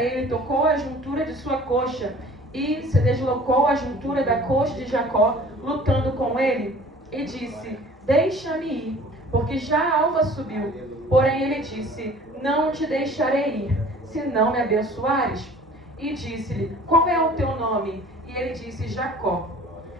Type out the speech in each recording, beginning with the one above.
a ele, tocou a juntura de sua coxa, e se deslocou a juntura da coxa de Jacó, lutando com ele, e disse: deixa-me ir, porque já a alva subiu. Porém ele disse: não te deixarei ir, se não me abençoares. E disse-lhe: qual é o teu nome? E ele disse: Jacó.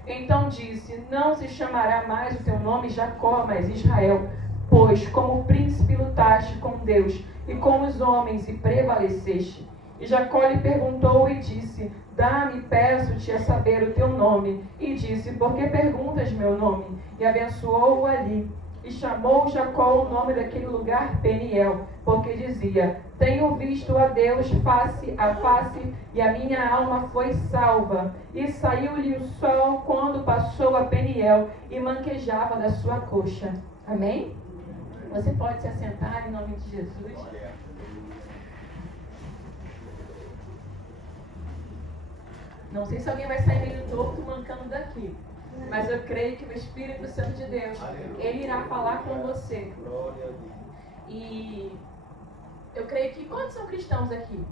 Então disse: não se chamará mais o teu nome Jacó, mas Israel, pois como príncipe lutaste com Deus e com os homens e prevaleceste. E Jacó lhe perguntou e disse: dá-me, peço-te, a saber o teu nome. E disse: por que perguntas meu nome? E abençoou-o ali. E chamou Jacó o nome daquele lugar Peniel, porque dizia: tenho visto a Deus face a face, e a minha alma foi salva. E saiu-lhe o sol quando passou a Peniel, e manquejava da sua coxa. Amém? Você pode se assentar em nome de Jesus. Não sei se alguém vai sair meio torto mancando daqui, mas eu creio que o Espírito Santo de Deus, ele irá falar com você. E eu creio que quantos são cristãos aqui?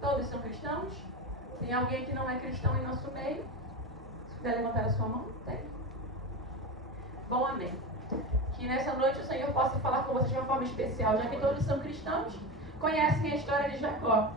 Todos são cristãos? Tem alguém que não é cristão em nosso meio? Se puder levantar a sua mão, tem. Bom, amém. Que nessa noite o Senhor possa falar com vocês de uma forma especial, já que todos são cristãos, conhecem a história de Jacó.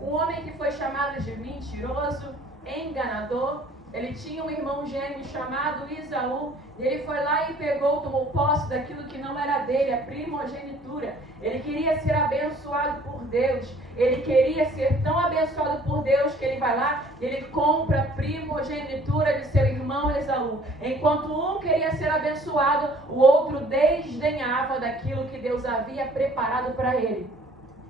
Um homem que foi chamado de mentiroso, enganador. Ele tinha um irmão gêmeo chamado Esaú. Ele foi lá e tomou posse daquilo que não era dele, a primogenitura. Ele queria ser abençoado por Deus. Ele queria ser tão abençoado por Deus que ele vai lá e ele compra a primogenitura de seu irmão Esaú. Enquanto um queria ser abençoado, o outro desdenhava daquilo que Deus havia preparado para ele.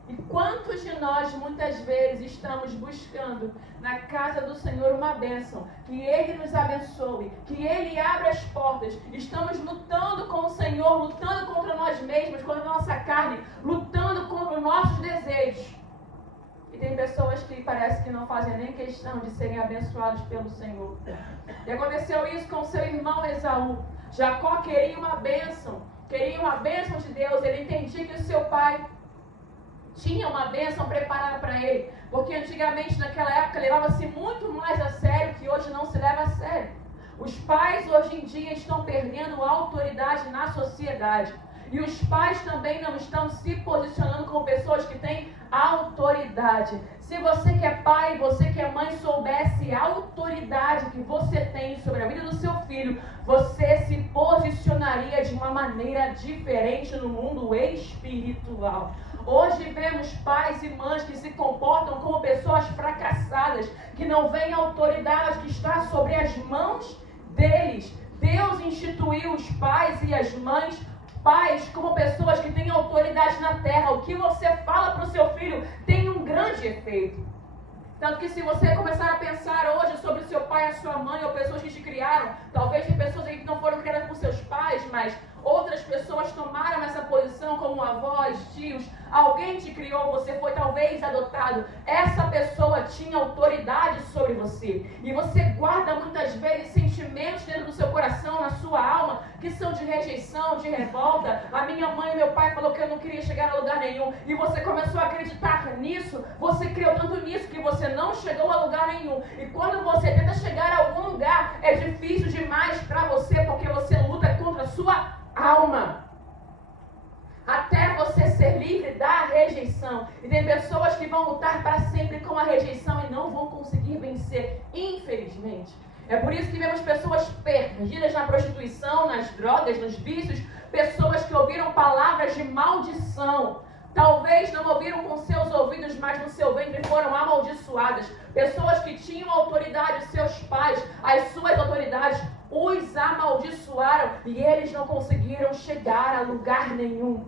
E quantos de nós muitas vezes estamos buscando na casa do Senhor uma bênção, que Ele nos abençoe, que Ele abra as portas, estamos lutando com o Senhor, lutando contra nós mesmos, contra a nossa carne, lutando contra os nossos desejos. E tem pessoas que parece que não fazem nem questão de serem abençoados pelo Senhor. E aconteceu isso com seu irmão Esaú. Jacó queria uma bênção de Deus. Ele entendia que o seu pai tinha uma bênção preparada para ele, porque antigamente, naquela época, levava-se muito mais a sério que hoje não se leva a sério. Os pais hoje em dia estão perdendo autoridade na sociedade, e os pais também não estão se posicionando como pessoas que têm autoridade. Se você que é pai, você que é mãe, soubesse a autoridade que você tem sobre a vida do seu filho, você se posicionaria de uma maneira diferente no mundo espiritual. Hoje vemos pais e mães que se comportam como pessoas fracassadas, que não veem a autoridade que está sobre as mãos deles. Deus instituiu os pais e as mães, pais como pessoas que têm autoridade na terra. O que você fala para o seu filho tem um grande efeito. Tanto que se você começar a pensar hoje sobre o seu pai e a sua mãe, ou pessoas que te criaram, talvez tem pessoas aí que não foram criadas por seus pais, mas outras pessoas tomaram essa posição como avós, tios, alguém te criou, você foi talvez adotado, essa pessoa tinha autoridade sobre você, e você guarda muitas vezes sentimentos dentro do seu coração, na sua alma, que são de rejeição, de revolta. A minha mãe e meu pai falou que eu não queria chegar a lugar nenhum, e você começou a acreditar nisso, você criou tanto nisso que você não chegou a lugar nenhum, e quando você tenta chegar a algum lugar, é difícil demais para você, porque você luta contra a sua alma, até você ser livre da rejeição. E tem pessoas que vão lutar para sempre com a rejeição e não vão conseguir vencer, infelizmente. É por isso que vemos pessoas perdidas na prostituição, nas drogas, nos vícios, pessoas que ouviram palavras de maldição. Talvez não ouviram com seus ouvidos, mas no seu ventre foram amaldiçoadas. Pessoas que tinham autoridade, seus pais, as suas autoridades, os amaldiçoaram e eles não conseguiram chegar a lugar nenhum.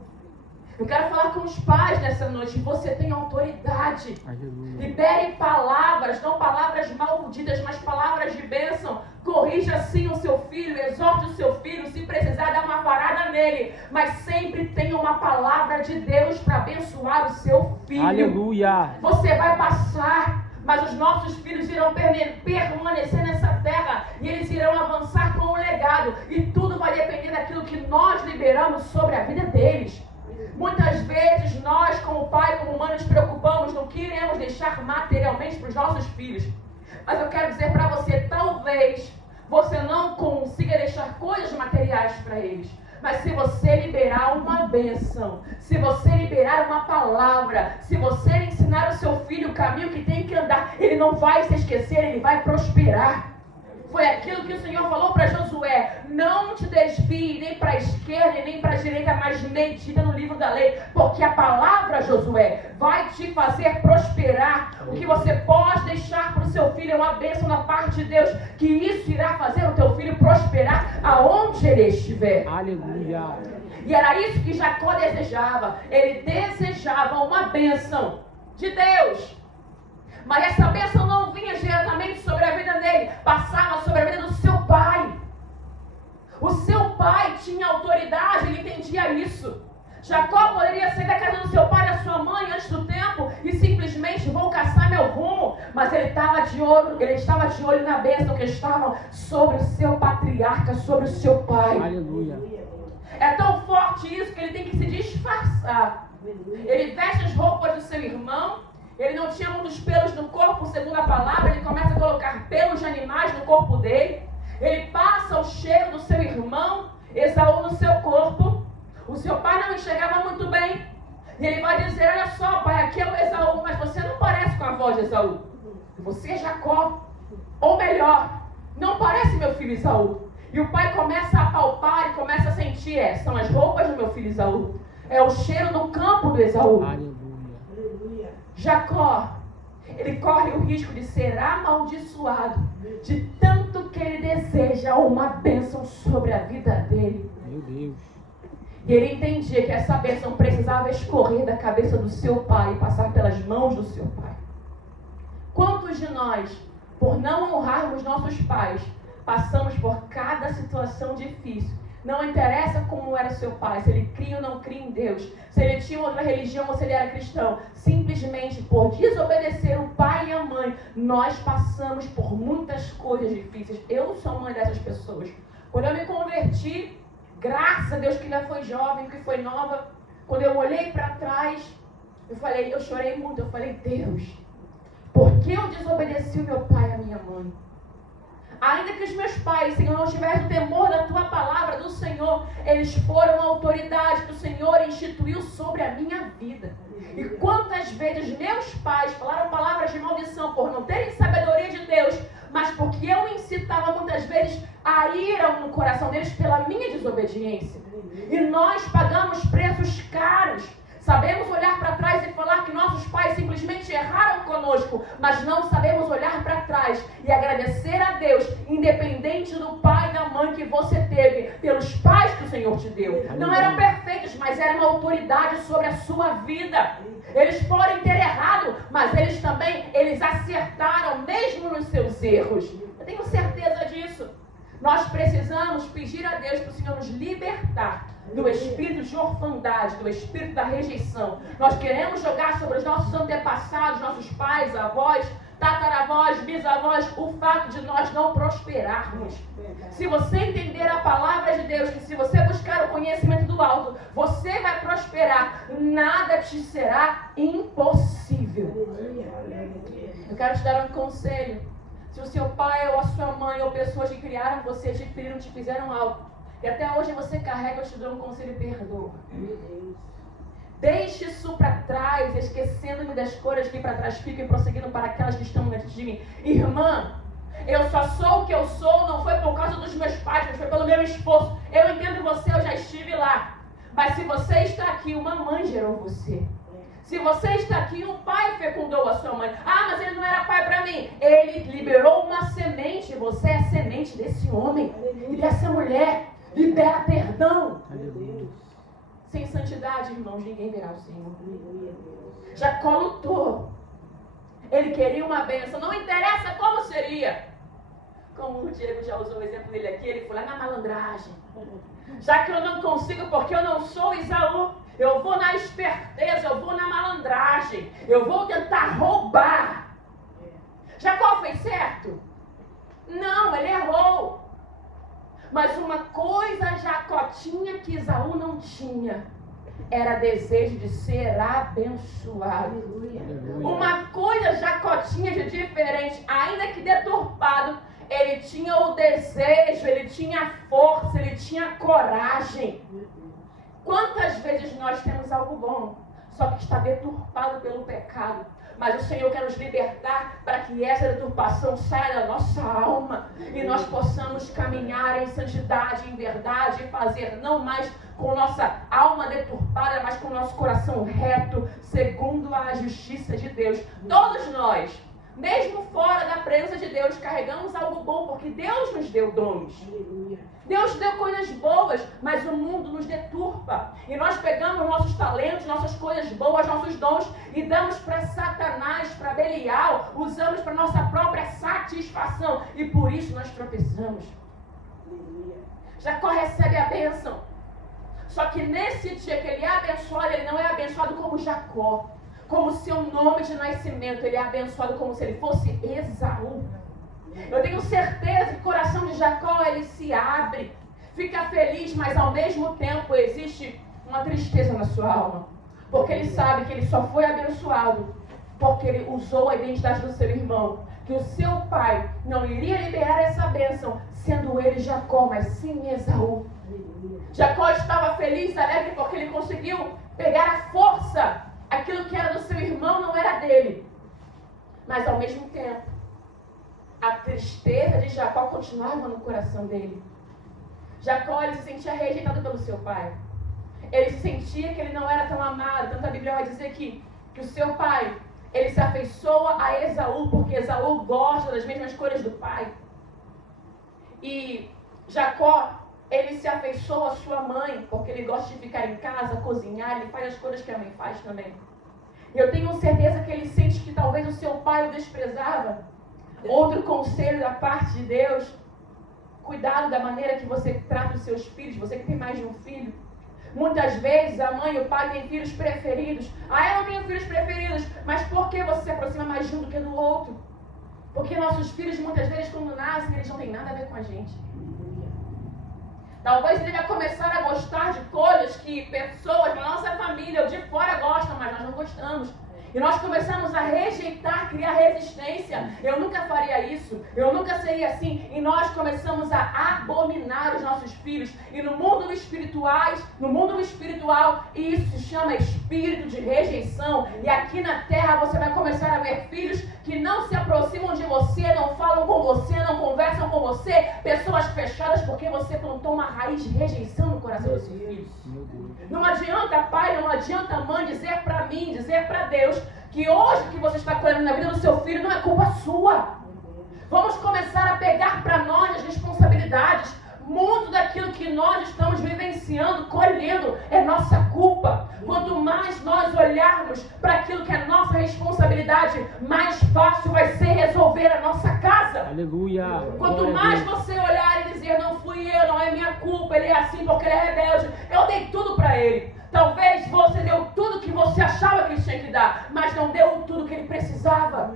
Eu quero falar com os pais nessa noite. Você tem autoridade. Aleluia. Libere palavras, não palavras malditas, mas palavras de bênção. Corrija sim o seu filho, exorte o seu filho, se precisar dar uma parada nele, mas sempre tenha uma palavra de Deus para abençoar o seu filho. Aleluia. Você vai passar, mas os nossos filhos irão permanecer nessa terra e eles irão avançar com o legado, e tudo vai depender daquilo que nós liberamos sobre a vida deles. Muitas vezes nós, como pai, como mãe, nos preocupamos no que iremos deixar materialmente para os nossos filhos. Mas eu quero dizer para você, talvez você não consiga deixar coisas materiais para eles. Mas se você liberar uma bênção, se você liberar uma palavra, se você ensinar o seu filho o caminho que tem que andar, ele não vai se esquecer, ele vai prosperar. Foi aquilo que o Senhor falou para Josué: não te desvie nem para a esquerda e nem para a direita, mas medita no livro da lei, porque a palavra, Josué, vai te fazer prosperar. O que você pode deixar para o seu filho é uma bênção da parte de Deus, que isso irá fazer o teu filho prosperar aonde ele estiver. Aleluia. E era isso que Jacó desejava. Ele desejava uma bênção de Deus. Mas essa bênção não vinha diretamente sobre a vida dele, passava sobre a vida do seu pai. O seu pai tinha autoridade, ele entendia isso. Jacó poderia sair da casa do seu pai e da sua mãe antes do tempo e simplesmente vou caçar meu rumo. Mas ele estava de olho na bênção que estava sobre o seu patriarca, sobre o seu pai. Aleluia. É tão forte isso que ele tem que se disfarçar. Ele veste as roupas do seu irmão. Ele não tinha muitos pelos no corpo, segundo a palavra. Ele começa a colocar pelos de animais no corpo dele. Ele passa o cheiro do seu irmão Esaú no seu corpo. O seu pai não enxergava muito bem. E ele vai dizer: olha só, pai, aqui é o Esaú, mas você não parece com a voz de Esaú. Você é Jacó. Ou melhor, não parece meu filho Esaú. E o pai começa a palpar e começa a sentir: são as roupas do meu filho Esaú. É o cheiro do campo do Esaú. Aleluia. Jacó, ele corre o risco de ser amaldiçoado, de tanto que ele deseja uma bênção sobre a vida dele. Meu Deus. E ele entendia que essa bênção precisava escorrer da cabeça do seu pai e passar pelas mãos do seu pai. Quantos de nós, por não honrarmos nossos pais, passamos por cada situação difícil? Não interessa como era seu pai, se ele cria ou não cria em Deus, se ele tinha outra religião ou se ele era cristão. Simplesmente por desobedecer o pai e a mãe, nós passamos por muitas coisas difíceis. Eu sou uma dessas pessoas. Quando eu me converti, graças a Deus que ainda foi jovem, que foi nova, quando eu olhei para trás, eu chorei muito. Eu falei: Deus, por que eu desobedeci o meu pai e a minha mãe? Ainda que os meus pais, Senhor, não tivessem o temor da Tua palavra, do Senhor, eles foram a autoridade que o Senhor instituiu sobre a minha vida. E quantas vezes meus pais falaram palavras de maldição por não terem sabedoria de Deus, mas porque eu incitava muitas vezes a ira no coração deles pela minha desobediência. E nós pagamos preços caros. Sabemos olhar para trás e falar que nossos pais simplesmente erraram conosco, mas não sabemos olhar para trás e agradecer a Deus, independente do pai e da mãe que você teve, pelos pais que o Senhor te deu. Não eram perfeitos, mas eram uma autoridade sobre a sua vida. Eles podem ter errado, mas eles acertaram mesmo nos seus erros. Eu tenho certeza disso. Nós precisamos pedir a Deus para o Senhor nos libertar do espírito de orfandade, do espírito da rejeição. Nós queremos jogar sobre os nossos antepassados, nossos pais, avós, tataravós, bisavós, o fato de nós não prosperarmos. Se você entender a palavra de Deus, que se você buscar o conhecimento do alto, você vai prosperar, nada te será impossível. Eu quero te dar um conselho. Se o seu pai ou a sua mãe ou pessoas que criaram você te feriram, te fizeram algo, e até hoje você carrega, eu te dou um conselho: perdoa. Deixe isso para trás, esquecendo-me das coisas que para trás ficam e prosseguindo para aquelas que estão diante de mim. Irmã, eu só sou o que eu sou, não foi por causa dos meus pais, mas foi pelo meu esforço. Eu entendo você, eu já estive lá. Mas se você está aqui, uma mãe gerou você. Se você está aqui, um pai fecundou a sua mãe. Ah, mas ele não era pai para mim. Ele liberou uma semente. Você é a semente desse homem e dessa mulher. Libera perdão. Sem santidade, irmãos, ninguém verá o Senhor. Jacó lutou. Ele queria uma bênção. Não interessa como seria. Como o Diego já usou o exemplo dele aqui, ele foi lá na malandragem. Já que eu não consigo porque eu não sou Esaú, eu vou na esperteza, eu vou na malandragem, eu vou tentar roubar. Jacó fez certo? Não, ele errou. Mas uma coisa Jacó tinha que Esaú não tinha. Era desejo de ser abençoado. Uma coisa tinha de diferente? Ainda que deturpado, ele tinha o desejo, ele tinha a força, ele tinha a coragem. Quantas vezes nós temos algo bom, só que está deturpado pelo pecado? Mas o Senhor quer nos libertar para que essa deturpação saia da nossa alma e nós possamos caminhar em santidade, em verdade, e fazer não mais com nossa alma deturpada, mas com nosso coração reto, segundo a justiça de Deus. Todos nós, mesmo fora da presença de Deus, carregamos algo bom, porque Deus nos deu dons. Deus deu coisas boas, mas o mundo nos deturpa. E nós pegamos nossos talentos, nossas coisas boas, nossos dons, e damos para Satanás, para Belial, usamos para nossa própria satisfação. E por isso nós tropeçamos. Jacó recebe a bênção. Só que nesse dia que ele é abençoado, ele não é abençoado como Jacó, como seu nome de nascimento. Ele é abençoado como se ele fosse Esaú. Eu tenho certeza que o coração de Jacó, ele se abre, fica feliz, mas ao mesmo tempo existe uma tristeza na sua alma. Porque ele sabe que ele só foi abençoado porque ele usou a identidade do seu irmão. Que o seu pai não iria liberar essa bênção, sendo ele Jacó, mas sim Esaú. Jacó estava feliz, alegre, porque ele conseguiu pegar a força. Aquilo que era do seu irmão não era dele. Mas ao mesmo tempo, a tristeza de Jacó continuava no coração dele. Jacó, ele se sentia rejeitado pelo seu pai. Ele se sentia que ele não era tão amado. Tanto a Bíblia vai dizer que o seu pai, ele se afeiçoa a Esaú, porque Esaú gosta das mesmas coisas do pai. E Jacó, ele se afeiçoa a sua mãe, porque ele gosta de ficar em casa, cozinhar, ele faz as coisas que a mãe faz também. E eu tenho certeza que ele sente que talvez o seu pai o desprezava. Outro conselho da parte de Deus: cuidado da maneira que você trata os seus filhos, você que tem mais de um filho. Muitas vezes a mãe e o pai têm filhos preferidos. Eu não tenho filhos preferidos, mas por que você se aproxima mais de um do que do outro? Porque nossos filhos muitas vezes quando nascem, eles não têm nada a ver com a gente. Talvez ele vai começar a gostar de coisas que pessoas na nossa família ou de fora gostam, mas nós não gostamos. E nós começamos a rejeitar, criar resistência. Eu nunca faria isso, eu nunca seria assim. E nós começamos a abominar os nossos filhos. E no mundo espiritual, isso se chama espírito de rejeição. E aqui na terra você vai começar a ver filhos que não se aproximam de você, não falam com você, não conversam com você. Pessoas fechadas porque você plantou uma raiz de rejeição no coração dos seus filhos. Não adianta pai, não adianta mãe dizer para mim, dizer para Deus que hoje que você está colhendo na vida do seu filho não é culpa sua. Vamos começar a pegar para nós as responsabilidades. Muito daquilo que nós estamos vivenciando, colhendo, é nossa culpa. Quanto mais nós olharmos para aquilo que é nossa responsabilidade, mais fácil vai ser resolver a nossa casa. Aleluia. Quanto mais você olhar e dizer, não fui eu, não é minha culpa, ele é assim porque ele é rebelde, eu dei tudo para ele. Talvez você deu tudo que você achava que ele tinha que dar, mas não deu tudo que ele precisava.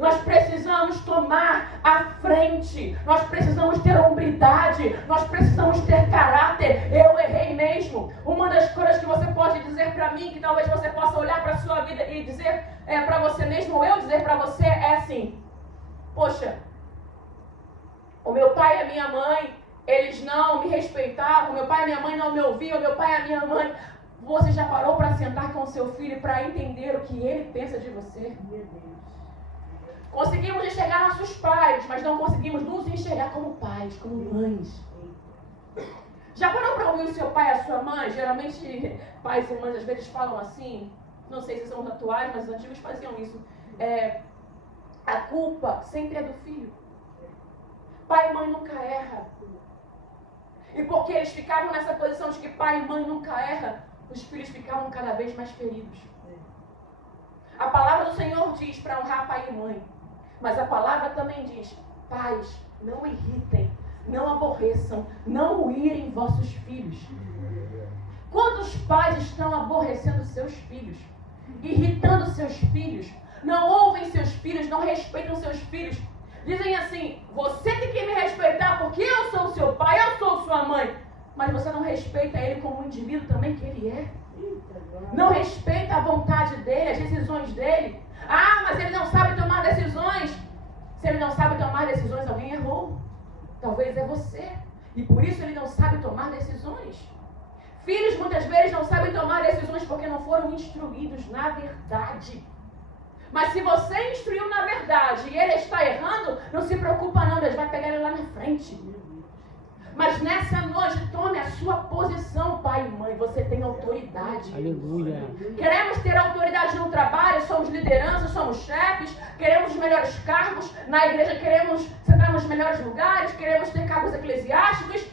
Nós precisamos tomar a frente, nós precisamos ter hombridade, nós precisamos ter caráter. Eu errei mesmo. Uma das coisas que você pode dizer para mim, que talvez você possa olhar para a sua vida e dizer para você mesmo, ou eu dizer para você, é assim: poxa, o meu pai e a minha mãe, eles não me respeitavam, o meu pai e a minha mãe não me ouviam, o meu pai e a minha mãe. Você já parou para sentar com o seu filho para entender o que ele pensa de você? Meu Deus. Conseguimos enxergar nossos pais, mas não conseguimos nos enxergar como pais, como mães. Já parou para ouvir o seu pai e a sua mãe? Geralmente, pais e mães às vezes falam assim, não sei se são os atuais, mas os antigos faziam isso. A culpa sempre é do filho. Pai e mãe nunca erram. E porque eles ficavam nessa posição de que pai e mãe nunca erram, os filhos ficavam cada vez mais feridos. A palavra do Senhor diz para honrar pai e mãe. Mas a palavra também diz: pais, não irritem, não aborreçam, não irem vossos filhos. Quantos pais estão aborrecendo seus filhos, irritando seus filhos, não ouvem seus filhos, não respeitam seus filhos? Dizem assim: você tem que me respeitar porque eu sou o seu pai, eu sou sua mãe. Mas você não respeita ele como um indivíduo também que ele é. Não respeita a vontade dele, as decisões dele. Mas ele não sabe ele não sabe tomar decisões, alguém errou. Talvez é você. E por isso ele não sabe tomar decisões. Filhos muitas vezes não sabem tomar decisões porque não foram instruídos na verdade. Mas se você instruiu na verdade e ele está errando, não se preocupa não, Deus vai pegar ele lá na frente. Mas nessa noite, tome a sua posição, pai e mãe. Você tem autoridade. Aleluia. Queremos ter autoridade no trabalho, somos liderança, somos chefes, queremos os melhores cargos. Na igreja queremos sentar nos melhores lugares, queremos ter cargos eclesiásticos.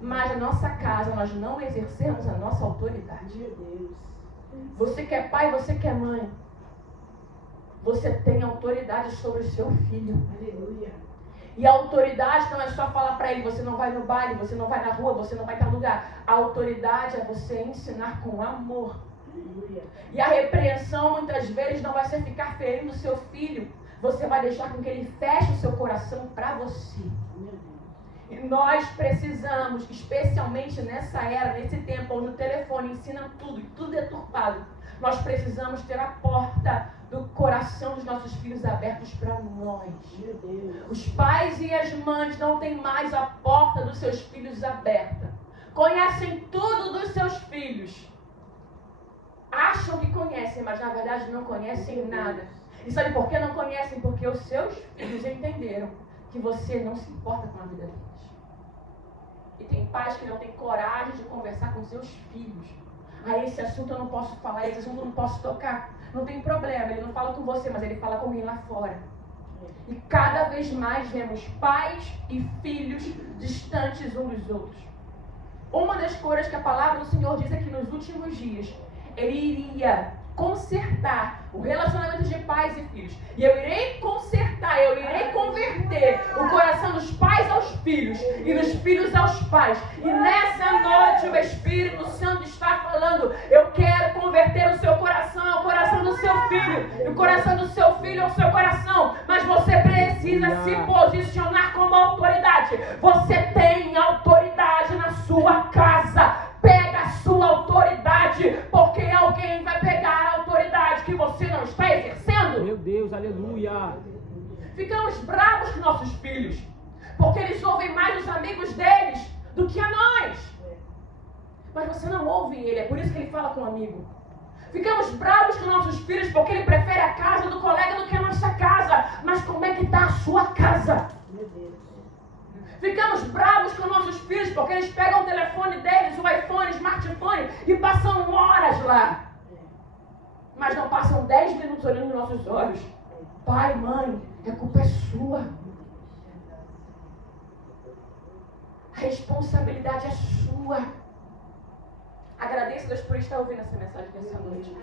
Mas na nossa casa nós não exercemos a nossa autoridade. Você que é pai, você que é mãe, você tem autoridade sobre o seu filho. Aleluia. E a autoridade não é só falar para ele, você não vai no baile, você não vai na rua, você não vai em tal lugar. A autoridade é você ensinar com amor. Aleluia. E a repreensão muitas vezes não vai ser ficar ferindo o seu filho. Você vai deixar com que ele feche o seu coração para você. E nós precisamos, especialmente nessa era, nesse tempo onde o telefone ensina tudo e tudo é deturpado, nós precisamos ter a porta do coração dos nossos filhos abertos para nós. Meu Deus. Os pais e as mães não têm mais a porta dos seus filhos aberta. Conhecem tudo dos seus filhos. Acham que conhecem, mas na verdade não conhecem nada. E sabe por que não conhecem? Porque os seus filhos entenderam que você não se importa com a vida deles. E tem pais que não têm coragem de conversar com seus filhos. Esse assunto eu não posso falar, esse assunto eu não posso tocar. Não tem problema, ele não fala com você, mas ele fala comigo lá fora. E cada vez mais vemos pais e filhos distantes uns dos outros. Uma das coisas que a palavra do Senhor diz é que nos últimos dias Ele iria consertar o relacionamento de pais e filhos. E eu irei consertar, eu irei converter o coração dos pais aos filhos e dos filhos aos pais. E nessa noite o Espírito Santo está falando, eu quero converter o seu coração ao coração do seu filho, e o coração do seu filho ao seu coração. Mas você precisa se posicionar como autoridade. Você tem autoridade na sua casa. Pega a sua autoridade, porque alguém vai pegar a autoridade que você não está exercendo. Meu Deus, aleluia. Ficamos bravos com nossos filhos, porque eles ouvem mais os amigos deles do que a nós. Mas você não ouve ele, é por isso que ele fala com o amigo. Ficamos bravos com nossos filhos, porque ele prefere a casa do colega do que a nossa casa. Mas como é que está a sua casa? Meu Deus. Ficamos bravos com nossos filhos porque eles pegam o telefone deles, o iPhone, o smartphone e passam horas lá. Mas não passam 10 minutos olhando nos nossos olhos. Pai, mãe, a culpa é sua. A responsabilidade é sua. Agradeço a Deus por estar ouvindo essa mensagem nessa noite.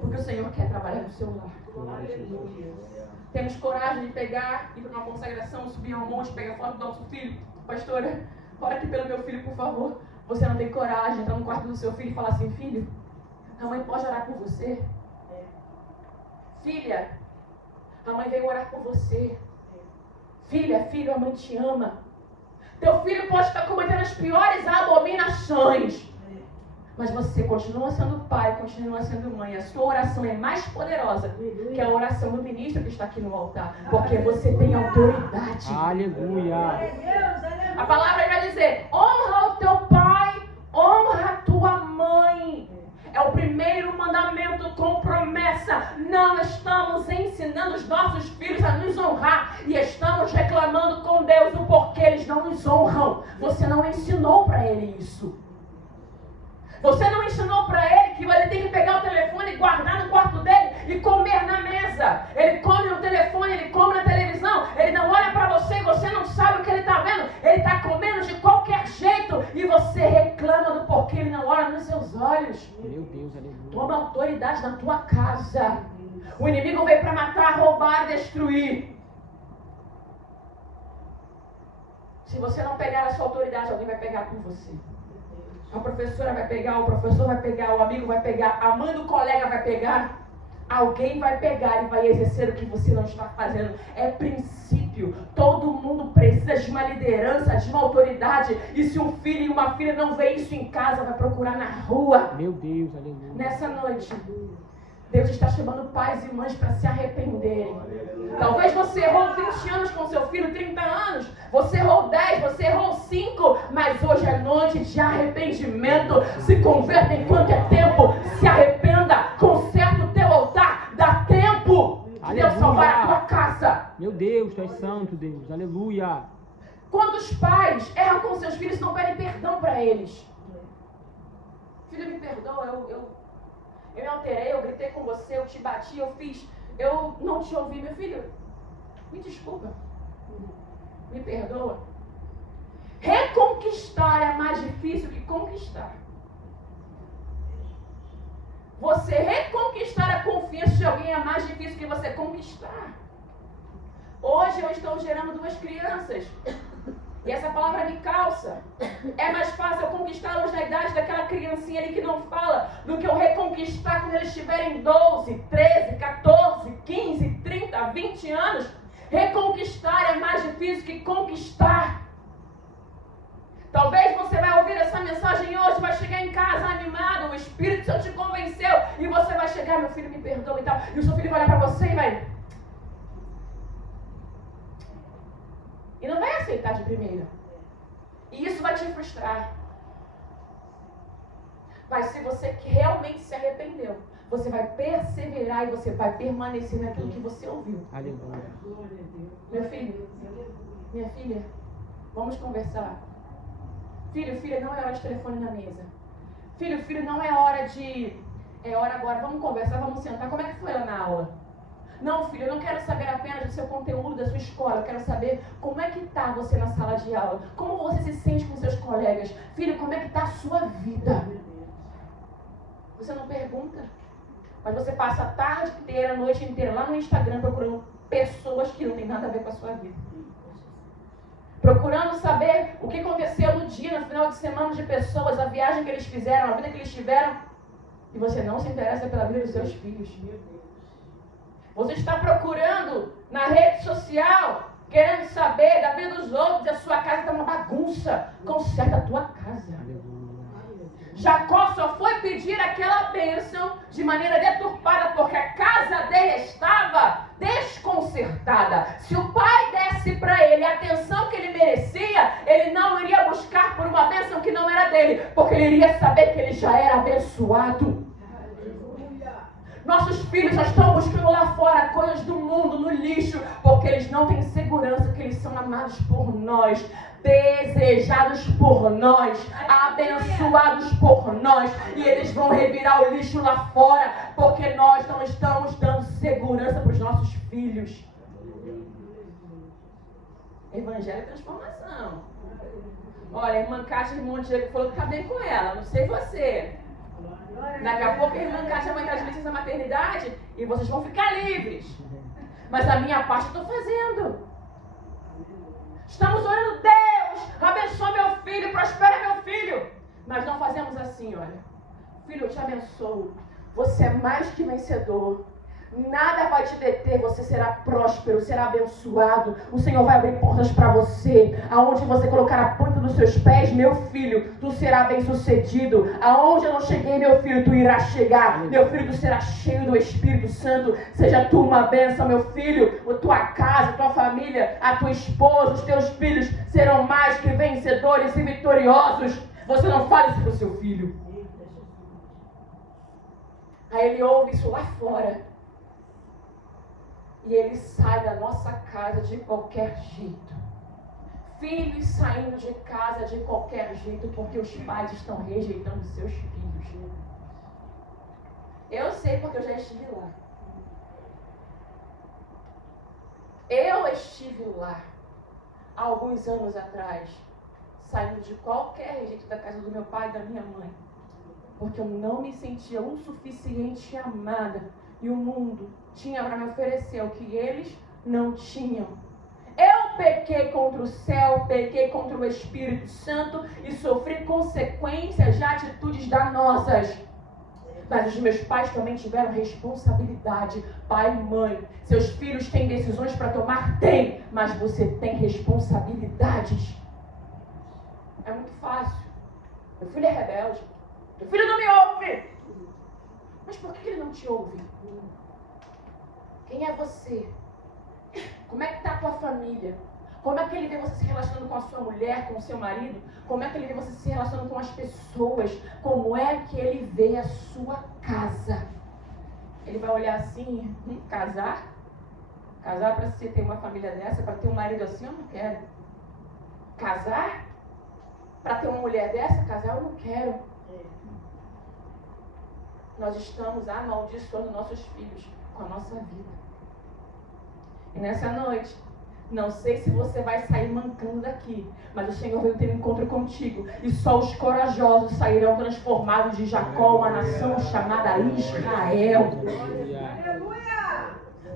Porque o Senhor quer trabalhar no seu lar. Temos coragem de pegar, ir para uma consagração, subir ao monte, pegar foto do nosso filho. Pastora, ora aqui pelo meu filho, por favor. Você não tem coragem de entrar no quarto do seu filho e falar assim, filho, a mãe pode orar por você? Filha, a mãe veio orar por você. Filha, filho, a mãe te ama. Teu filho pode estar cometendo as piores abominações. Mas você continua sendo pai, continua sendo mãe. A sua oração é mais poderosa que a oração do ministro que está aqui no altar. Porque você tem autoridade. Aleluia. A palavra vai dizer, honra o teu pai, honra a tua mãe. É o primeiro mandamento com promessa. Não estamos ensinando os nossos filhos a nos honrar. E estamos reclamando com Deus o porquê eles não nos honram. Você não ensinou para ele isso. Você não ensinou para ele que ele tem que pegar o telefone e guardar no quarto dele e comer na mesa. Ele come no telefone, ele come na televisão, ele não olha para você e você não sabe o que ele está vendo. Ele está comendo de qualquer jeito e você reclama do porquê ele não olha nos seus olhos. Meu Deus, aleluia. Toma autoridade na tua casa. O inimigo veio para matar, roubar e destruir. Se você não pegar a sua autoridade, alguém vai pegar por você. A professora vai pegar, o professor vai pegar, o amigo vai pegar, a mãe do colega vai pegar. Alguém vai pegar e vai exercer o que você não está fazendo. É princípio. Todo mundo precisa de uma liderança, de uma autoridade. E se um filho e uma filha não vê isso em casa, vai procurar na rua. Meu Deus, aleluia. Nessa noite, Deus está chamando pais e mães para se arrependerem. Talvez você errou 20 anos com seu filho, 30 anos. Você errou 10, você errou 5. Mas hoje é noite de arrependimento. Se converta enquanto é tempo. Se arrependa. Conserta o teu altar. Dá tempo de Deus salvar a tua casa. Meu Deus, Tu és santo, Deus. Aleluia. Quantos pais erram com seus filhos e não pedem perdão para eles? Filho, me perdoa, eu me alterei, eu gritei com você, eu te bati, eu fiz, eu não te ouvi, meu filho. Me desculpa. Me perdoa. Reconquistar é mais difícil que conquistar. Você reconquistar a confiança de alguém é mais difícil que você conquistar. Hoje eu estou gerando 2 crianças. E essa palavra me calça. É mais fácil eu conquistá-los na idade daquela criancinha ali que não fala, do que eu reconquistar quando eles tiverem 12, 13, 14, 15, 30, 20 anos. Reconquistar é mais difícil que conquistar. Talvez você vai ouvir essa mensagem hoje, vai chegar em casa animado, o Espírito Santo te convenceu, e você vai chegar, meu filho, me perdoa e tal, e o seu filho vai olhar para você e vai... E não vai aceitar de primeira. E isso vai te frustrar. Mas se você realmente se arrependeu, você vai perseverar e você vai permanecer naquilo que você ouviu. Aleluia. Meu filho, minha filha, vamos conversar. Filho, filha, não é hora de telefone na mesa. Filho, filho, não é hora de... É hora agora, vamos conversar, vamos sentar. Como é que foi lá na aula? Não, filho, eu não quero saber apenas do seu conteúdo, da sua escola. Eu quero saber como é que está você na sala de aula. Como você se sente com seus colegas. Filho, como é que está a sua vida? Você não pergunta. Mas você passa a tarde inteira, a noite inteira lá no Instagram procurando pessoas que não tem nada a ver com a sua vida. Procurando saber o que aconteceu no dia, no final de semana de pessoas, a viagem que eles fizeram, a vida que eles tiveram. E você não se interessa pela vida dos seus filhos. Você está procurando na rede social, querendo saber da vida dos outros, e a sua casa está uma bagunça. Conserta a tua casa. Jacó só foi pedir aquela bênção de maneira deturpada, porque a casa dele estava desconcertada. Se o pai desse para ele a atenção que ele merecia, ele não iria buscar por uma bênção que não era dele, porque ele iria saber que ele já era abençoado. Nossos filhos já estão buscando lá fora coisas do mundo, no lixo, porque eles não têm segurança que eles são amados por nós, desejados por nós, abençoados por nós, e eles vão revirar o lixo lá fora, porque nós não estamos dando segurança para os nossos filhos. Evangelho é transformação. Olha, a irmã Cátia e o irmão Diego falou que está bem com ela, não sei você. Daqui a pouco a irmã Cátia vai entrar de licença maternidade e vocês vão ficar livres. Mas a minha parte eu estou fazendo. Estamos orando, Deus, abençoa meu filho, prospera meu filho. Mas não fazemos assim, olha. Filho, eu te abençoo. Você é mais que vencedor. Nada vai te deter, você será próspero, será abençoado. O Senhor vai abrir portas para você. Aonde você colocar a ponta dos seus pés, meu filho, tu será bem sucedido. Aonde eu não cheguei, meu filho, tu irás chegar. Meu filho, tu serás cheio do Espírito Santo. Seja tu uma bênção, meu filho. A tua casa, a tua família, a tua esposa, os teus filhos serão mais que vencedores e vitoriosos. Você não fale isso para o seu filho. Aí ele ouve isso lá fora. E ele sai da nossa casa de qualquer jeito. Filhos saindo de casa de qualquer jeito porque os pais estão rejeitando seus filhos. Eu sei porque eu já estive lá. Eu estive lá, há alguns anos atrás, saindo de qualquer jeito da casa do meu pai e da minha mãe. Porque eu não me sentia o suficiente amada. E o mundo tinha para me oferecer o que eles não tinham. Eu pequei contra o céu, pequei contra o Espírito Santo e sofri consequências de atitudes danosas. Mas os meus pais também tiveram responsabilidade. Pai e mãe, seus filhos têm decisões para tomar? Tem, mas você tem responsabilidades. É muito fácil. Meu filho é rebelde. Meu filho não me ouve. Mas por que ele não te ouve? Quem é você? Como é que está a tua família? Como é que ele vê você se relacionando com a sua mulher, com o seu marido? Como é que ele vê você se relacionando com as pessoas? Como é que ele vê a sua casa? Ele vai olhar assim, casar? Casar para você ter uma família dessa, para ter um marido assim, eu não quero. Casar? Para ter uma mulher dessa, casar, eu não quero. Nós estamos amaldiçoando nossos filhos com a nossa vida. E nessa noite, não sei se você vai sair mancando daqui, mas o Senhor veio ter um encontro contigo. E só os corajosos sairão transformados de Jacó, uma nação chamada Israel.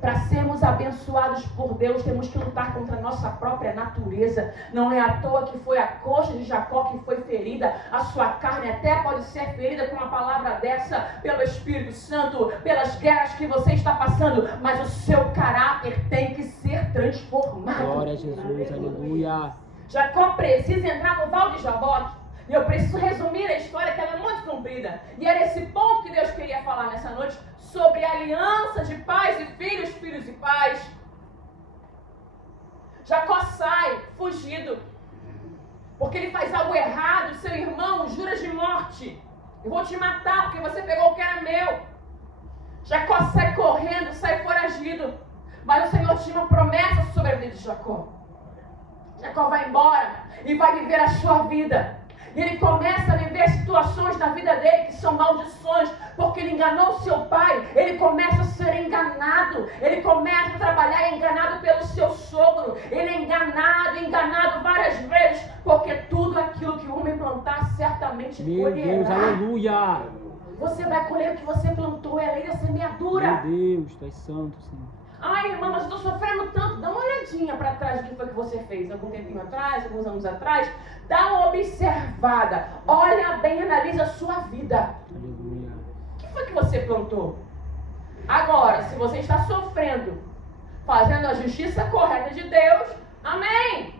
Para sermos abençoados por Deus, temos que lutar contra a nossa própria natureza. Não é à toa que foi a coxa de Jacó que foi ferida. A sua carne até pode ser ferida com uma palavra dessa, pelo Espírito Santo, pelas guerras que você está passando. Mas o seu caráter tem que ser transformado. Glória a Jesus, aleluia. Jacó precisa entrar no Val de Jaboque. E eu preciso resumir a história, que ela é muito comprida. E era esse ponto que Deus queria falar nessa noite, sobre a aliança de pais e filhos, filhos e pais. Jacó sai fugido, porque ele faz algo errado. Seu irmão jura de morte: eu vou te matar porque você pegou o que era meu. Jacó sai correndo, sai foragido. Mas o Senhor tinha uma promessa sobre a vida de Jacó. Jacó vai embora e vai viver a sua vida. E ele começa a viver situações na vida dele que são maldições, porque ele enganou seu pai. Ele começa a ser enganado. Ele começa a trabalhar enganado pelo seu sogro. Ele é enganado várias vezes, porque tudo aquilo que o homem plantar certamente colherá. Meu Deus, aleluia. Você vai colher o que você plantou, é a lei da semeadura. Meu Deus, tu és santo, Senhor. Ai, irmã, mas eu estou sofrendo tanto. Dá uma olhadinha para trás do que foi que você fez algum tempinho atrás, alguns anos atrás. Dá uma observada. Olha bem, analisa a sua vida. Aleluia. O que foi que você plantou? Agora, se você está sofrendo, fazendo a justiça correta de Deus, amém.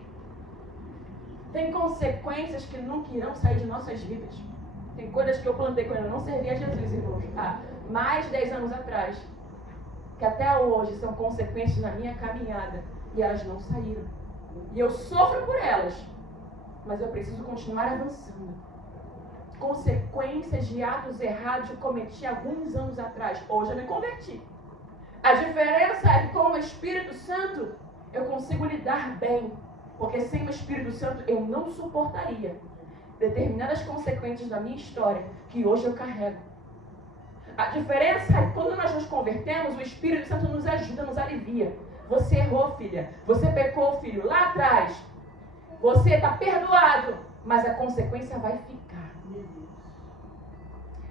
Tem consequências que nunca irão sair de nossas vidas. Tem coisas que eu plantei quando eu não servia a Jesus, irmãos. Há mais de 10 anos atrás. Que até hoje são consequências na minha caminhada. E elas não saíram. E eu sofro por elas. Mas eu preciso continuar avançando. Consequências de atos errados que eu cometi alguns anos atrás. Hoje eu me converti. A diferença é que com o Espírito Santo eu consigo lidar bem. Porque sem o Espírito Santo eu não suportaria determinadas consequências da minha história que hoje eu carrego. A diferença é que quando nós nos convertemos, o Espírito Santo nos ajuda, nos alivia. Você errou, filha. Você pecou, filho, lá atrás. Você está perdoado, mas a consequência vai ficar.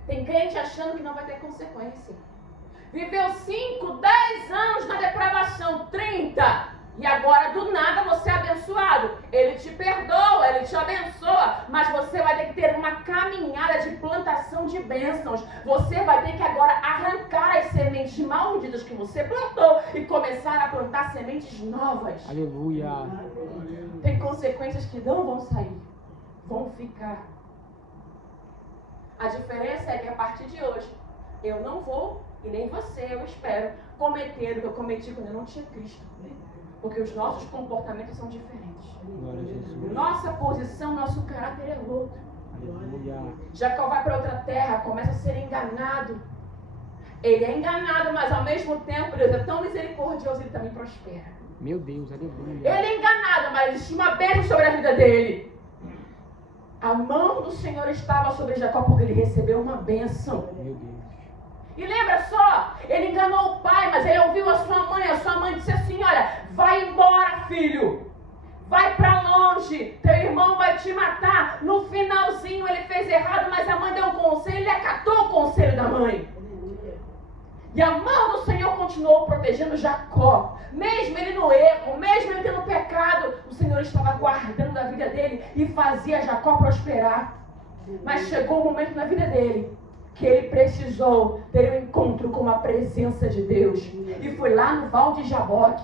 Tem crente achando que não vai ter consequência. Viveu 5, 10 anos na depravação, 30. E agora, do nada, você é abençoado. Ele te perdoa, ele te abençoa. Mas você vai ter que ter uma caminhada de plantação de bênçãos. Você vai ter que agora arrancar as sementes malditas que você plantou e começar a plantar sementes novas. Aleluia. Tem consequências que não vão sair. Vão ficar. A diferença é que a partir de hoje, eu não vou, e nem você, eu espero, cometer o que eu cometi quando eu não tinha Cristo. Porque os nossos comportamentos são diferentes. Glória a Jesus. Nossa posição, nosso caráter é outro. Aleluia. Jacó vai para outra terra, começa a ser enganado. Ele é enganado, mas ao mesmo tempo Deus é tão misericordioso, ele também prospera. Meu Deus, aleluia. Ele é enganado, mas existe uma bênção sobre a vida dele. A mão do Senhor estava sobre Jacó porque ele recebeu uma bênção. Meu Deus. E lembra só, ele enganou o pai, mas ele ouviu a sua mãe disse assim, olha, vai embora, filho, vai para longe, teu irmão vai te matar. No finalzinho ele fez errado, mas a mãe deu um conselho, ele acatou o conselho da mãe. E a mão do Senhor continuou protegendo Jacó, mesmo ele no erro, mesmo ele tendo pecado, o Senhor estava guardando a vida dele e fazia Jacó prosperar. Mas chegou um momento na vida dele que ele precisou ter um encontro com a presença de Deus. E foi lá no Val de Jaboque.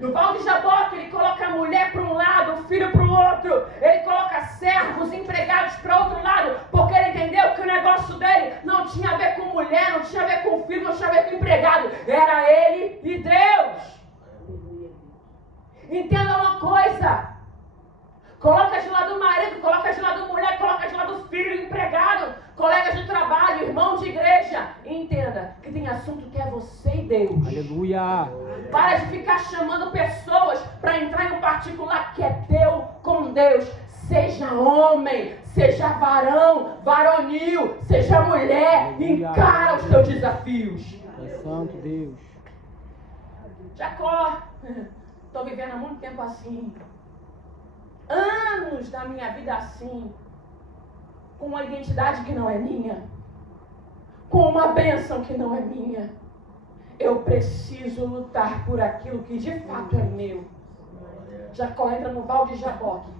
No Val de Jaboque, ele coloca a mulher para um lado, o filho para o outro. Ele coloca servos, empregados para outro lado, porque ele entendeu que o negócio dele não tinha a ver com mulher, não tinha a ver com filho, não tinha a ver com empregado. Era ele e Deus. Entenda uma coisa. Coloca de lado o marido, coloca de lado a mulher, coloca de lado o filho, o empregado, colegas de trabalho, irmão de igreja. E entenda que tem assunto que é você e Deus. Aleluia. Para de ficar chamando pessoas para entrar em um particular que é teu com Deus. Seja homem, seja varão, varonil, seja mulher. Aleluia. Encara os teus desafios. É santo Deus. Jacó, estou vivendo há muito tempo assim. Anos da minha vida assim, com uma identidade que não é minha, com uma bênção que não é minha. Eu preciso lutar por aquilo que de fato é meu. Jacó entra no Val de Jaboque,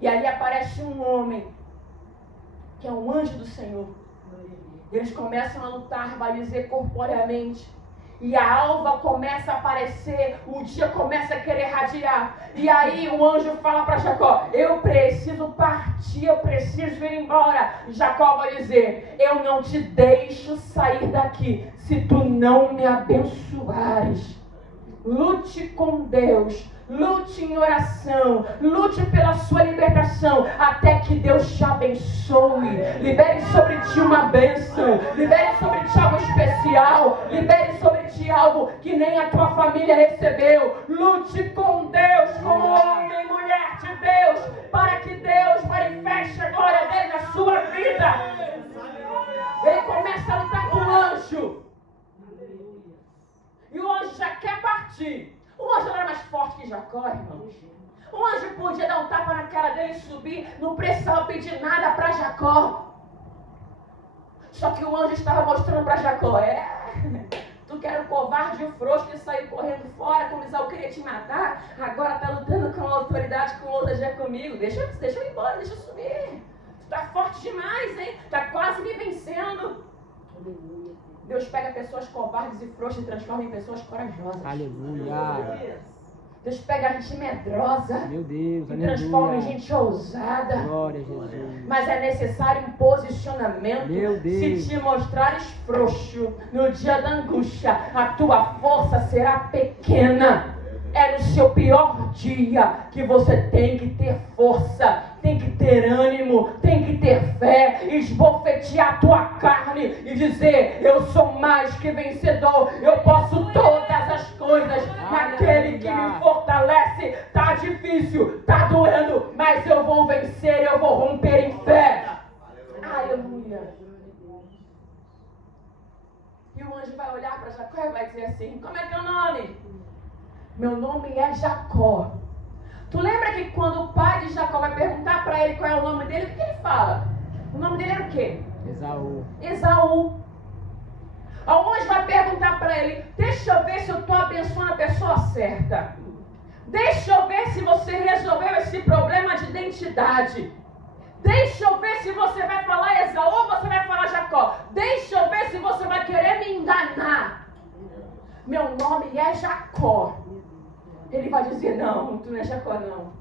e ali aparece um homem que é um anjo do Senhor. Eles começam a lutar, vai dizer, corporeamente. E a alva começa a aparecer, o dia começa a querer radiar. E aí o anjo fala para Jacó: eu preciso partir, eu preciso ir embora. Jacó vai dizer: eu não te deixo sair daqui se tu não me abençoares. Lute com Deus, lute em oração, lute pela sua libertação, até que Deus te abençoe. Libere sobre ti uma bênção, libere sobre ti algo especial, libere sobre ti algo que nem a tua família recebeu. Lute com Deus, como homem e mulher de Deus, para que Deus manifeste a glória dele na sua vida. Ele começa a lutar com o anjo. E o anjo já quer partir. O anjo não era mais forte que Jacó, irmãos. O anjo podia dar um tapa na cara dele e subir. Não precisava pedir nada para Jacó. Só que o anjo estava mostrando para Jacó: tu que era um covarde e um frouxo que saiu correndo fora, como Esaú queria te matar, agora está lutando com a autoridade, com ousadia comigo. Deixa eu ir embora, deixa eu subir. Tu está forte demais, hein? Está quase me vencendo. Deus pega pessoas covardes e frouxas e transforma em pessoas corajosas. Aleluia. Deus pega a gente medrosa. Meu Deus, e aleluia. transforma em gente ousada. Glória a Jesus. Mas é necessário um posicionamento. Meu Deus. Se te mostrares frouxo no dia da angústia, a tua força será pequena. É no seu pior dia que você tem que ter força, tem que ter ânimo, tem que ter fé, esbofetear a tua carne e dizer: eu sou mais que vencedor, eu posso todas as coisas naquele que me fortalece. Tá difícil, tá doendo, mas eu vou vencer, eu vou romper em fé. Aleluia. E o anjo vai olhar para Jacó e vai dizer assim: como é teu nome? Meu nome é Jacó. Tu lembra que quando o pai de Jacó vai perguntar para ele qual é o nome dele, o que ele fala? O nome dele era o quê? Esaú. Esaú. O anjo vai perguntar para ele: deixa eu ver se eu estou abençoando a pessoa certa. Deixa eu ver se você resolveu esse problema de identidade. Deixa eu ver se você vai falar Esaú ou você vai falar Jacó. Deixa eu ver se você vai querer me enganar. Meu nome é Jacó. Ele vai dizer: não, tu não é Jacó não.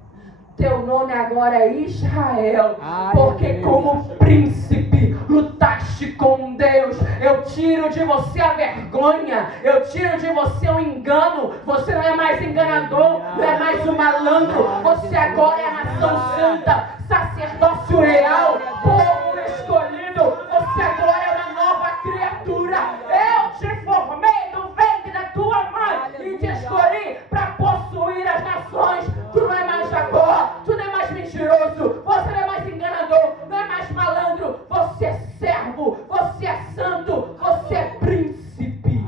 Teu nome agora é Israel. Porque como príncipe lutaste com Deus. Eu tiro de você a vergonha. Eu tiro de você o engano. Você não é mais enganador. Não é mais um malandro. Você agora é a nação santa, sacerdócio real, povo escolhido. Você agora é uma nova criatura. Eu te formei no ventre da tua mãe e te escolhi para possuir as nações. Tu não é mais Jacó, tu não é mais mentiroso, você não é mais enganador, não é mais malandro. Você é servo, você é santo, você é príncipe.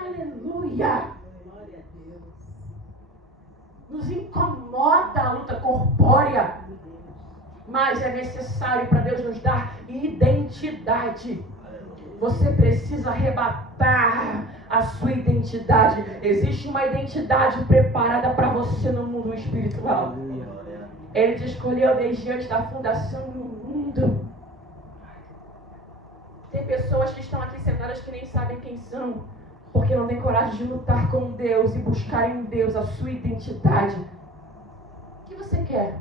Aleluia. Nos incomoda a luta corpórea, mas é necessário para Deus nos dar identidade. Você precisa arrebatar a sua identidade. Existe uma identidade preparada para você no mundo espiritual. Ele te escolheu desde antes da fundação do mundo. Tem pessoas que estão aqui sentadas que nem sabem quem são. porque não tem coragem de lutar com Deus e buscar em Deus a sua identidade. O que você quer?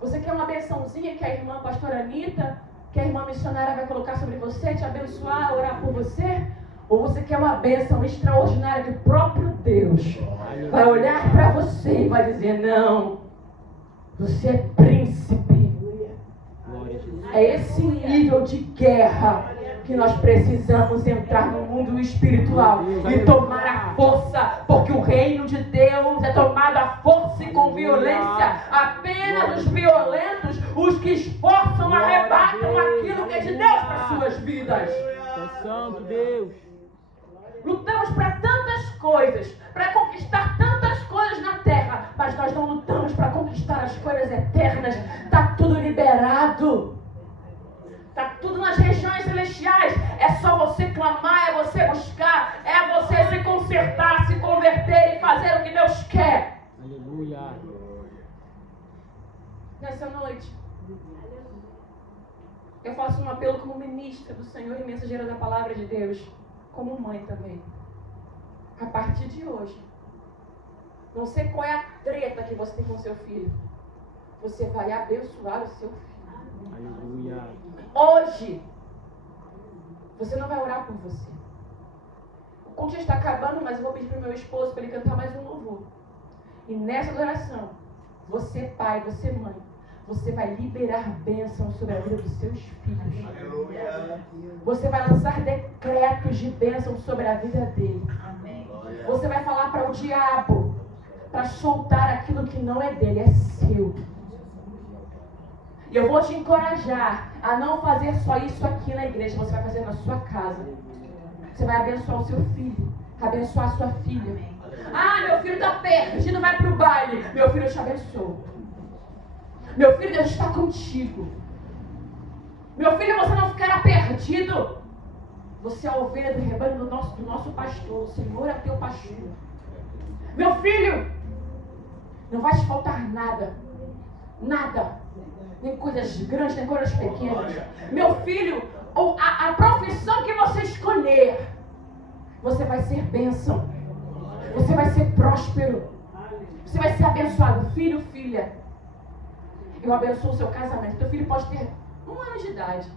Você quer uma bençãozinha que a irmã pastora Anitta, que a irmã missionária vai colocar sobre você, te abençoar, orar por você? Ou você quer uma bênção extraordinária que o próprio Deus vai olhar para você e vai dizer, não, você é príncipe. É esse nível de guerra que nós precisamos entrar no mundo espiritual e tomar a força, porque o reino de Deus é tomado à força e com violência. Apenas os violentos, os que esforçam, arrebatam aquilo que é de Deus para suas vidas. É santo Deus. Lutamos para tantas coisas, para conquistar tantas coisas na terra, mas nós não lutamos para conquistar as coisas eternas. Está tudo liberado. Está tudo nas regiões celestiais. É só você clamar, é você buscar, é você se consertar, se converter e fazer o que Deus quer. Aleluia. Nessa noite, eu faço um apelo como ministra do Senhor e mensageira da palavra de Deus, como mãe também. A partir de hoje, não sei qual é a treta que você tem com seu filho, você vai abençoar o seu filho. Aleluia. Hoje, você não vai orar por você. O culto já está acabando, mas eu vou pedir para o meu esposo para ele cantar mais um louvor. E nessa oração, você pai, você mãe, você vai liberar bênção sobre a vida dos seus filhos. Aleluia. Você vai lançar decretos de bênção sobre a vida dele. Amém. Você vai falar para o diabo para soltar aquilo que não é dele, é seu. E eu vou te encorajar a não fazer só isso aqui na igreja, você vai fazer na sua casa. Você vai abençoar o seu filho, abençoar a sua filha. Ah, meu filho está perdido, vai para o baile. Meu filho, eu te abençoo. Meu filho, Deus está contigo. Meu filho, você não ficará perdido. Você é a ovelha do rebanho do nosso pastor. O Senhor é teu pastor. Meu filho, não vai te faltar nada. Nada. Nem coisas grandes, nem coisas pequenas. Meu filho, ou a profissão que você escolher, você vai ser bênção. Você vai ser próspero. Você vai ser abençoado. Filho, filha, eu abençoo o seu casamento. Teu filho pode ter 1 ano de idade.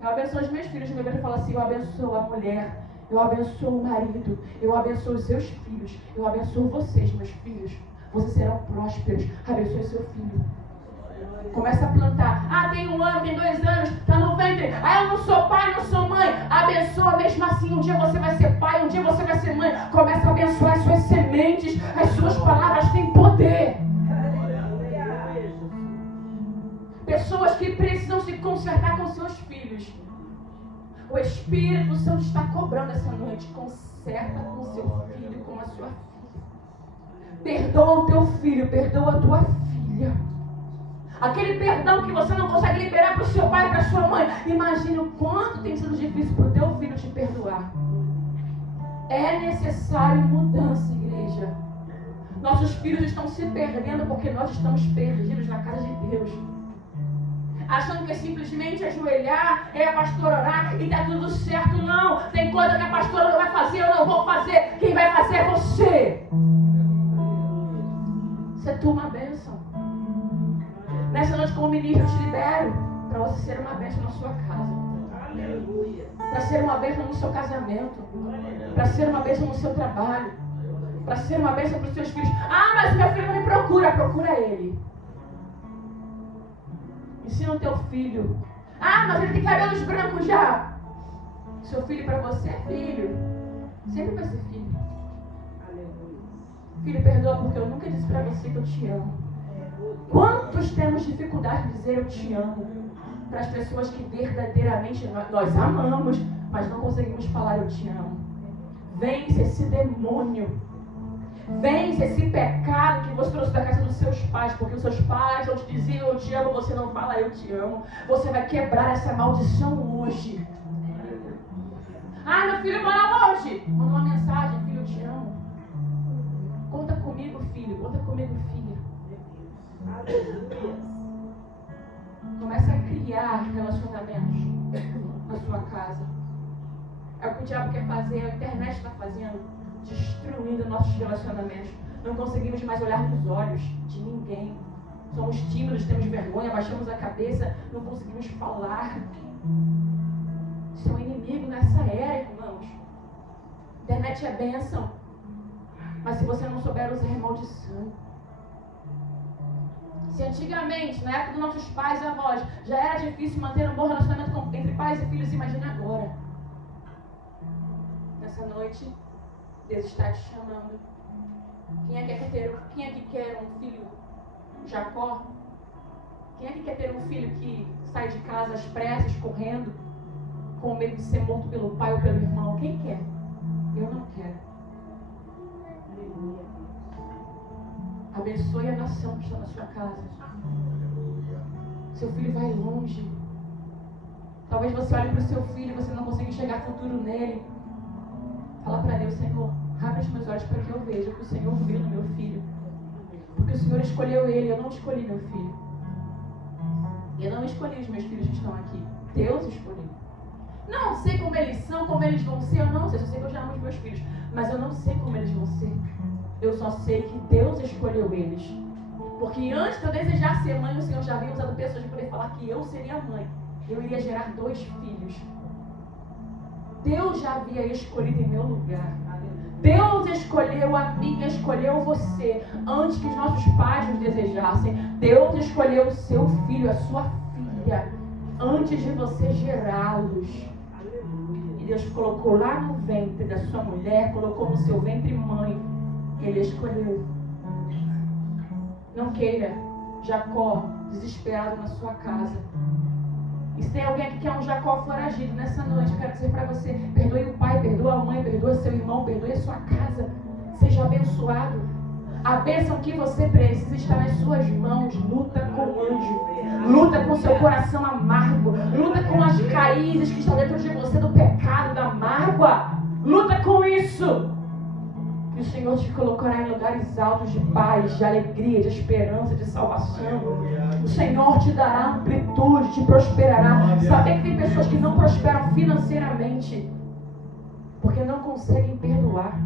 Eu abençoo os meus filhos. Meu filho fala assim, eu abençoo a mulher. Eu abençoo o marido. Eu abençoo os seus filhos. Eu abençoo vocês, meus filhos. Vocês serão prósperos. Abençoe seu filho. Começa a plantar. Ah, tem 1 ano, tem 2 anos, está no ventre. Ah, eu não sou pai, não sou mãe. Abençoa mesmo assim. Um dia você vai ser pai, um dia você vai ser mãe. Começa a abençoar as suas sementes. As suas palavras têm poder. Pessoas que precisam se consertar com seus filhos. O Espírito Santo está cobrando essa noite. Conserta com seu filho, com a sua filha. Perdoa o teu filho, perdoa a tua filha. Aquele perdão que você não consegue liberar para o seu pai e para a sua mãe. Imagine o quanto tem sido difícil para o teu filho te perdoar. É necessário mudança, igreja. Nossos filhos estão se perdendo porque nós estamos perdidos na casa de Deus. Achando que é simplesmente ajoelhar, a pastora orar e tá tudo certo. Não, tem coisa que a pastora não vai fazer, eu não vou fazer. Quem vai fazer é você. Você é uma bênção. Nessa noite, como ministro, eu te libero para você ser uma bênção na sua casa. Aleluia. Para ser uma bênção no seu casamento. Para ser uma bênção no seu trabalho. Para ser uma bênção para os seus filhos. Ah, mas meu filho não me procura. Procura ele. Ensina o teu filho. Ah, mas ele tem cabelos brancos já. Seu filho para você é filho. Sempre vai ser filho. Filho, perdoa porque eu nunca disse para você que eu te amo. Quantos temos dificuldade de dizer eu te amo para as pessoas que verdadeiramente nós amamos, mas não conseguimos falar eu te amo? Vence esse demônio. Vence esse pecado que você trouxe da casa dos seus pais, porque os seus pais não te diziam eu te amo, você não fala eu te amo. Você vai quebrar essa maldição hoje. Ah, meu filho mora longe. Manda uma mensagem, filho, eu te amo. Conta comigo, filho. Conta comigo, filha. Começa a criar relacionamentos na sua casa. É o que o diabo quer fazer, a internet está fazendo, destruindo nossos relacionamentos. Não conseguimos mais olhar nos olhos de ninguém. Somos tímidos, temos vergonha, baixamos a cabeça, não conseguimos falar. Isso é um inimigo nessa era, irmãos. Internet é bênção, mas se você não souber usar, é maldição. Se antigamente, na época dos nossos pais e avós, já era difícil manter um bom relacionamento entre pais e filhos, imagina agora. Nessa noite, Deus está te chamando. Quem é que quer um filho Jacó? Quem é que quer ter um filho que sai de casa às pressas, correndo, com medo de ser morto pelo pai ou pelo irmão? Quem quer? Eu não quero. Aleluia. Abençoe a nação que está na sua casa. Seu filho vai longe. Talvez você olhe para o seu filho e você não consiga enxergar futuro nele. Fala para Deus: Senhor, abre os meus olhos para que eu veja o que o Senhor viu no meu filho. Porque o Senhor escolheu ele, eu não escolhi meu filho. Eu não escolhi os meus filhos que estão aqui. Deus escolheu. Não sei como eles são, como eles vão ser, eu não sei. Eu só sei que eu já amo os meus filhos. Mas eu não sei como eles vão ser. Eu só sei que Deus escolheu eles. Porque antes de eu desejar ser mãe, o Senhor já havia usado pessoas para poder falar que eu seria mãe. Eu iria gerar 2 filhos. Deus já havia escolhido em meu lugar. Deus escolheu a mim, escolheu você antes que os nossos pais nos desejassem. Deus escolheu o seu filho, a sua filha, antes de você gerá-los. E Deus colocou lá no ventre da sua mulher, colocou no seu ventre mãe. Ele escolheu. Não queira Jacó desesperado na sua casa. E se tem alguém aqui que é um Jacó foragido nessa noite, eu quero dizer para você: perdoe o pai, perdoa a mãe, perdoa seu irmão, perdoe a sua casa. Seja abençoado. A bênção que você precisa está nas suas mãos. Luta com o anjo. Luta com seu coração amargo. Luta com as raízes que estão dentro de você do pecado, da mágoa. Luta com isso. Que o Senhor te colocará em lugares altos de paz, de alegria, de esperança, de salvação. O Senhor te dará amplitude, te prosperará. Saber que tem pessoas que não prosperam financeiramente porque não conseguem perdoar.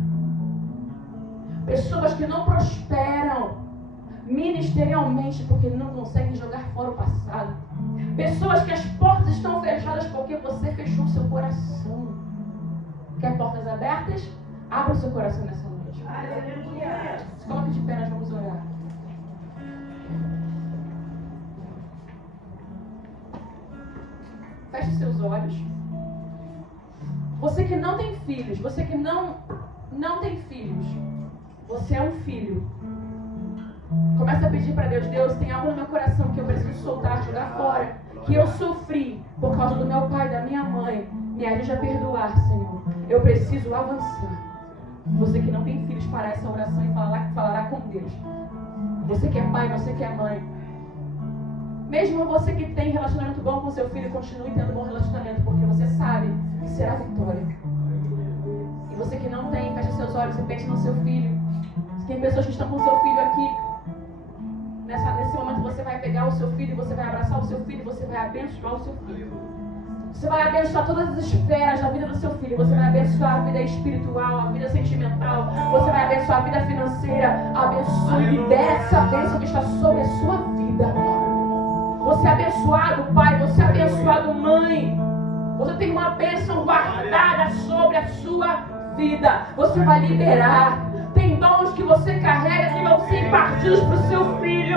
Pessoas que não prosperam ministerialmente porque não conseguem jogar fora o passado. Pessoas que as portas estão fechadas porque você fechou seu coração. Quer portas abertas? Abra o seu coração nessa noite. Aleluia. Se coloque de pé, nós vamos orar. Feche seus olhos. Você que não tem filhos, você que não tem filhos, você é um filho. Começa a pedir para Deus: Deus, tem algo no meu coração que eu preciso soltar, jogar fora, que eu sofri por causa do meu pai, da minha mãe. Me ajude a perdoar, Senhor. Eu preciso avançar. Você que não tem filhos, parar essa oração e falará com Deus. Você que é pai, você que é mãe, mesmo você que tem relacionamento bom com seu filho, continue tendo bom relacionamento, porque você sabe que será vitória. E você que não tem, feche seus olhos e pense no seu filho. Tem pessoas que estão com o seu filho aqui. Nesse momento você vai pegar o seu filho, você vai abraçar o seu filho, você vai abençoar o seu filho. Você vai abençoar todas as esferas da vida do seu filho. Você vai abençoar a vida espiritual, a vida sentimental. Você vai abençoar a vida financeira. Abençoe, libere essa bênção que está sobre a sua vida. Você é abençoado, pai. Você é abençoado, mãe. Você tem uma bênção guardada sobre a sua vida. Você vai liberar. Tem dons que você carrega que vão ser impartidos para o seu filho.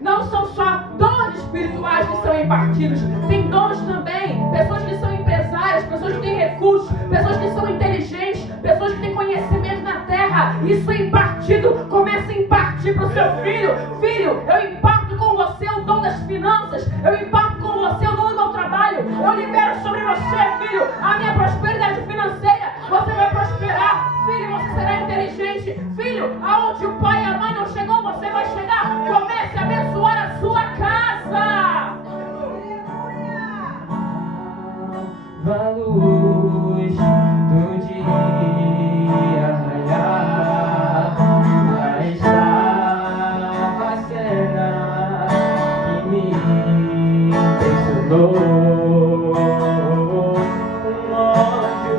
Não são só dons espirituais que são impartidos. Tem dons também. Pessoas que são empresárias, pessoas que têm recursos, pessoas que são inteligentes, pessoas que têm conhecimento na terra. Isso é impartido. Comece a impartir para o seu filho. Filho, eu imparto com você o dom das finanças. Eu imparto com você o dom do meu trabalho. Eu libero sobre você, filho, a minha prosperidade financeira. Você vai prosperar. Filho, você será inteligente. Filho, aonde o pai e a mãe não chegou, você vai chegar. Comece a abençoar a sua casa. A luz do dia raiar, a estava a cena que me impressionou. Um anjo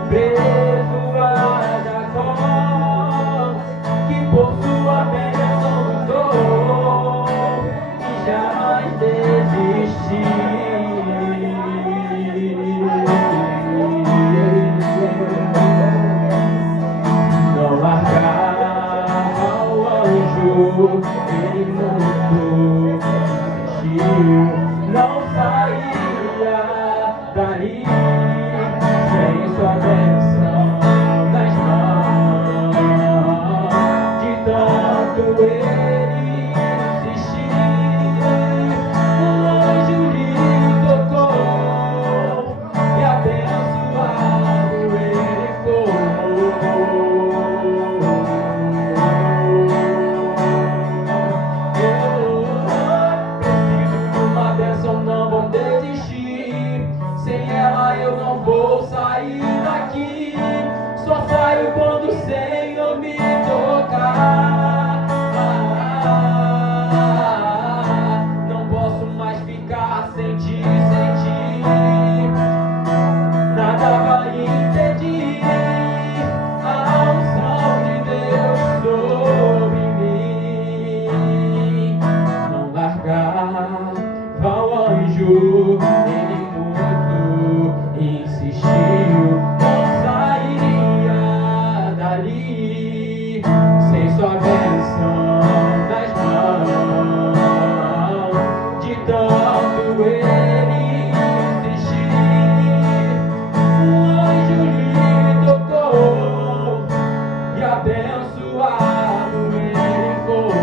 vou sair daqui. Só saio quando o Senhor me tocar. Não posso mais ficar sem ti, sem ti. Nada vai impedir a unção de Deus sobre mim. Não largava o anjo, ele muito insistiu. Não sairia dali sem sua bênção nas mãos. De tanto ele insistir, o anjo lhe tocou e abençoado ele foi.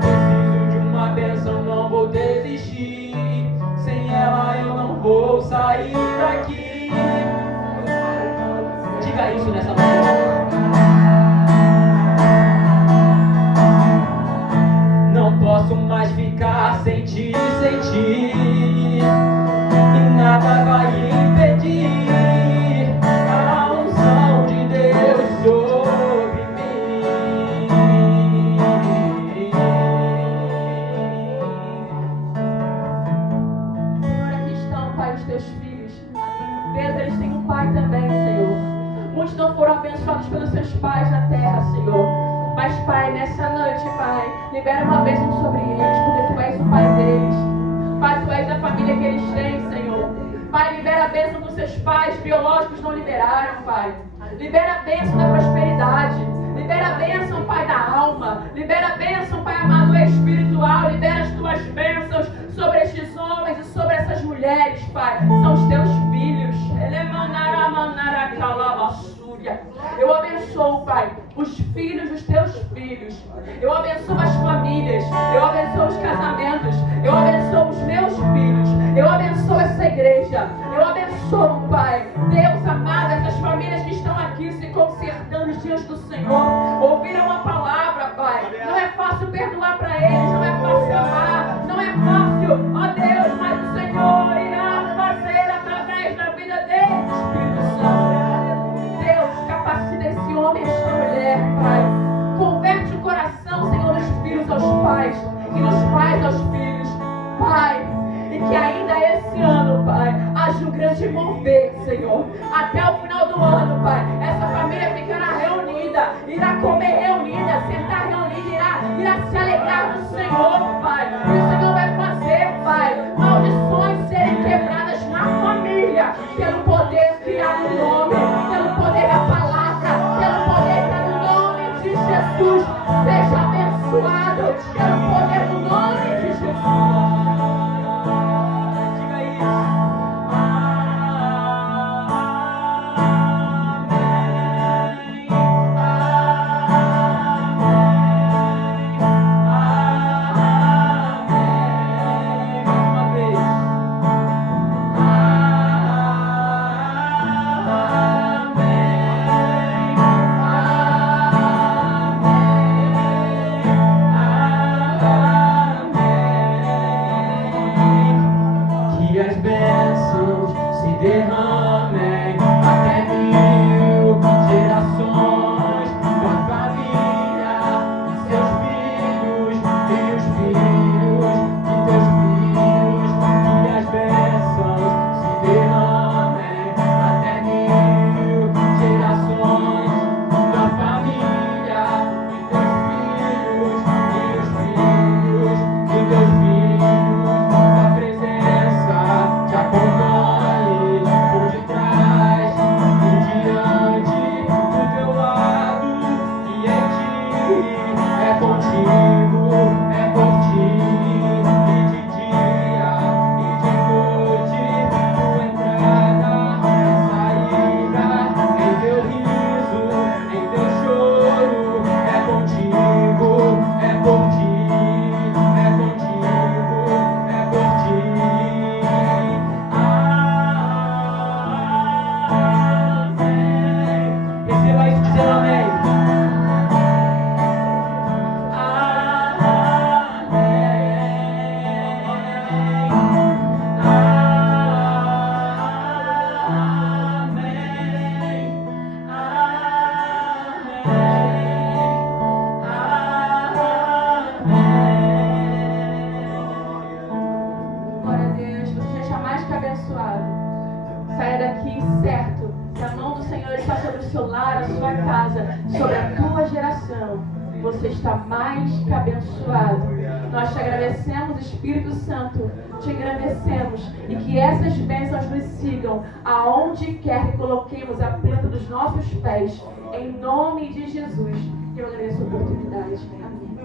Preciso de uma bênção, não vou desistir. Sem ela eu não vou sair daqui. Diga isso nessa noite. Não posso mais ficar sem ti, sem ti. E nada vai impedir a unção de Deus sobre mim. Senhor, aqui estão, Pai, os teus filhos. Deus, eles têm um pai também, Senhor. Muitos não foram abençoados pelos seus pais na terra, Senhor. Mas, Pai, nessa noite, Pai, libera uma bênção sobre eles, porque Tu és o Pai deles. Pai, Tu és da família que eles têm, Senhor. Pai, libera a bênção que os seus pais biológicos não liberaram, Pai. Libera a bênção da prosperidade. Libera a bênção, Pai, da alma. Libera a bênção, Pai amado, espiritual. Libera as Tuas bênçãos sobre estes homens e sobre essas mulheres, Pai. São os Teus filhos. Eu abençoo, Pai, os filhos dos Teus filhos. Eu abençoo as famílias. Eu abençoo os casamentos. Eu abençoo os meus filhos. Eu abençoo essa igreja. Eu abençoo, Pai, Deus amado, essas famílias que estão aqui se consertando diante do Senhor. Ouviram a palavra, Pai. Não é fácil perdoar para eles. Não é fácil amar. Não é fácil, ó Deus, mas o Senhor irá fazer através da vida deles, Espírito Santo. Deus, capacita esse homem e esta mulher, Pai. Converte o coração, Senhor, dos filhos aos pais e dos pais aos filhos, Pai. E que ainda esse ano, Pai, haja um grande mover, Senhor. Até o final do ano, Pai, essa família ficará reunida, irá comer reunida, sentar reunida, irá se alegrar no Senhor, Pai. E o Senhor vai fazer, Pai, maldições serem quebradas na família, pelo poder que há no nome, pelo poder da palavra, pelo poder que há no nome de Jesus. Seja abençoado pelo poder do nome de Jesus. está sobre o seu lar, a sua casa, sobre a tua geração, você está mais que abençoado. Nós te agradecemos, Espírito Santo, te agradecemos, e que essas bênçãos nos sigam aonde quer que coloquemos a planta dos nossos pés, em nome de Jesus. Eu agradeço a oportunidade. Amém.